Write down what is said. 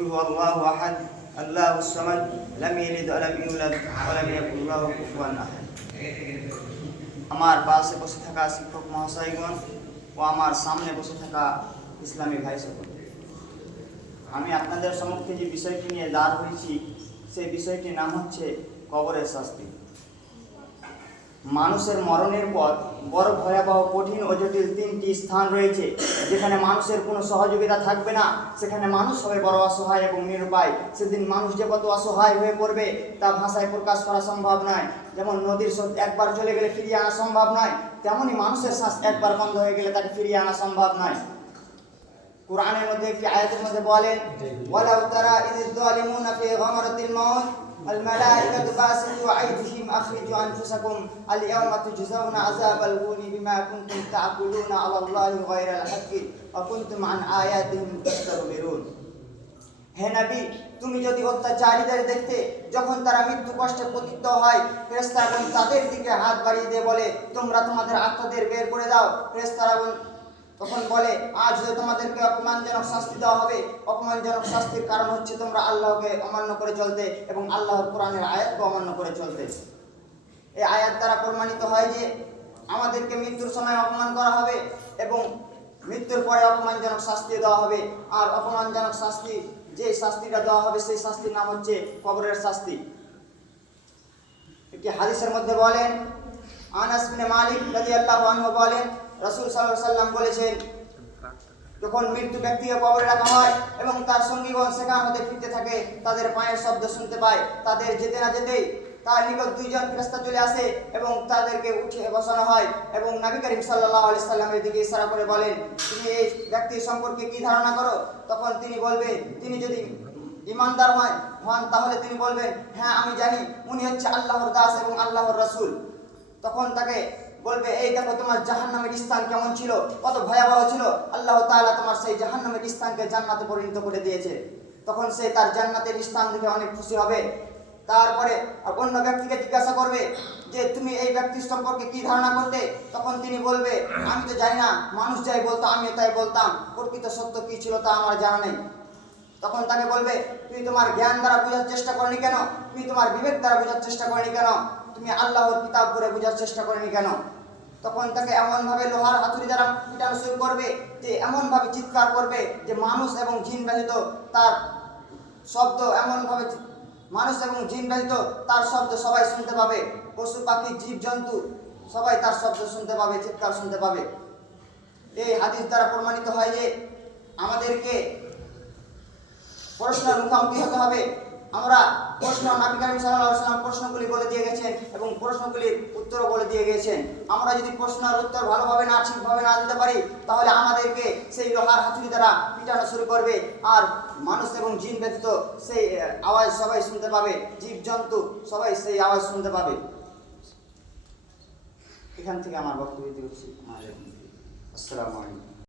কুল হুয়াল্লাহু আহাদ আল্লাহুস সামাদ লাম ইয়ালিদ ওয়া লাম ইউলাদ ওয়া লাম ইয়াকুল লাহু কুফুয়ান আহাদ। আমার পাশে বসে থাকা শিক্ষক মহাশয়গণ ও আমার সামনে বসে থাকা ইসলামী ভাই সকল, আমি আপনাদের সম্মুখে যে বিষয়টি নিয়ে দাঁড় হয়েছি সেই বিষয়টির নাম হচ্ছে কবরের শাস্তি। মানুষের মরণের পর বড় ভয়াবহ, কঠিন ও জটিল তিনটি স্থান রয়েছে যেখানে মানুষের কোনো সহযোগিতা থাকবে না, সেখানে মানুষ হবে বড় অসহায় এবং নিরুপায়। সেদিন মানুষ যে কত অসহায় হয়ে পড়বে তা ভাষায় প্রকাশ করা সম্ভব নয়। যেমন নদীর স্রোত একবার চলে গেলে ফিরিয়ে আনা সম্ভব নয়, তেমনই মানুষের শ্বাস একবার বন্ধ হয়ে গেলে তাকে ফিরিয়ে আনা সম্ভব নয়। কুরআনের মধ্যে একটি আয়াতের মধ্যে বলেন, ওয়ালাউ তারা ইযিয যালিমুনা ফি গামারাতিল মাউত আল মালাইকাতু বাসিতু আইদিহিম আখরিজু আনফুসাকুম আল ইয়াওমা তুজজাউনা আযাবাল গুনি বিমা কুনতুম তা'কুলুনা আলাল্লাহি গায়রাল হাক্কি ওয়া কুনতুম আন আয়াতিহিম তাস্তাকবিরুন। হে নবী, তুমি যদি অত্যাচারীদের দেখতে যখন তারা মৃত্যু কষ্টে পতিত হয়, ফেরেশতাগণ তাদের দিকে হাত বাড়িয়ে দিয়ে বলে, তোমরা তোমাদের আত্মাদের বের করে দাও। ফেরেশতাগণ তখন বলে, আজ তোমাদেরকে অপমানজনক শাস্তি দেওয়া হবে। অপমানজনক শাস্তির কারণ হচ্ছে তোমরা আল্লাহকে অমান্য করে চলতে এবং আল্লাহর কোরআনের আয়াতকে অমান্য করে চলতে। এই আয়াত দ্বারা প্রমাণিত হয় যে আমাদেরকে মৃত্যুর সময় অপমান করা হবে এবং মৃত্যুর পরে অপমানজনক শাস্তি দেওয়া হবে। আর অপমানজনক শাস্তি, যে শাস্তিটা দেওয়া হবে সেই শাস্তির নাম হচ্ছে কবরের শাস্তি। একটি হাদিসের মধ্যে বলেন, আনাস বিন মালিক রাদিয়াল্লাহু আনহু বলেন, রাসূল সাল্লাল্লাহু আলাইহি ওয়াসাল্লাম বলেছেন, যখন মৃত্যু ব্যক্তিকে কবরে রাখা হয় এবং তার সঙ্গীগণ সেখান হতে ফিরতে থাকে, তাদের পায়ের শব্দ শুনতে পায়। তাদের যেতে না যেতেই তার নিকট দুইজন ফেরেশতা চলে আসে এবং তাদেরকে উঠিয়ে বসানো হয় এবং নবী করিম সাল্লাল্লাহু আলাইহি সাল্লামের দিকে ইশারা করে বলেন, তুমি এই ব্যক্তির সম্পর্কে কি ধারণা করো? তখন তিনি বলবেন, তিনি যদি ঈমানদার হন তাহলে তিনি বলবেন, হ্যাঁ আমি জানি উনি হচ্ছে আল্লাহর দাস এবং আল্লাহর রাসূল। তখন তাকে বলবে, এই দেখো তোমার জাহান্নামের স্থান কেমন ছিল, কত ভয়াবহ ছিল। আল্লাহ তাআলা তোমার সেই জাহান্নামের স্থানকে জান্নাতে পরিণত করে দিয়েছে। তখন সে তার জান্নাতের স্থান দেখে অনেক খুশি হবে। তারপরে অন্য ব্যক্তিকে জিজ্ঞাসা করবে যে তুমি এই ব্যক্তির সম্পর্কে কি ধারণা করতে? তখন তিনি বলবে, আমি তো জানি না, মানুষ যাই বলতো আমিও তাই বলতাম, প্রকৃত সত্য কি ছিল তা আমার জানা নেই। তখন তাকে বলবে, তুমি তোমার জ্ঞান দ্বারা বোঝার চেষ্টা করনি কেন? তুমি তোমার বিবেক দ্বারা বোঝার চেষ্টা করনি কেন? তুমি আল্লাহর কিতাব পড়ে বোঝার চেষ্টা করনি কেন? তখন তাকে এমনভাবে লোহার হাতুড়ি দ্বারা পিটানো শুরু করবে, যে এমনভাবে চিৎকার করবে যে মানুষ এবং জিন ব্যতীত তার শব্দ এমনভাবে, মানুষ এবং জিন ব্যতীত তার শব্দ সবাই শুনতে পাবে। পশু পাখি জীব জন্তু সবাই তার শব্দ শুনতে পাবে, চিৎকার শুনতে পাবে। এই হাদিস দ্বারা প্রমাণিত হয় যে আমাদেরকে প্রশ্নের মুখোমুখি হতে হবে। আমরা প্রশ্ন, নবী করিম সাল্লাল্লাহু আলাইহি ওয়াসাল্লাম প্রশ্নগুলি বলে দিয়ে গেছেন এবং প্রশ্নগুলির উত্তরও বলে দিয়ে গেছেন। আমরা যদি প্রশ্নের উত্তর ভালোভাবে না, ঠিকভাবে না দিতে পারি, তাহলে আমাদেরকে সেই লোহার হাতুড়ি দ্বারা পিটানো শুরু করবে। আর মানুষ এবং জিন ব্যতীত সেই আওয়াজ সবাই শুনতে পাবে, জীব জন্তু সবাই সেই আওয়াজ শুনতে পাবে। এখান থেকে আমার বক্তব্য দিচ্ছি। আসসালামু আলাইকুম।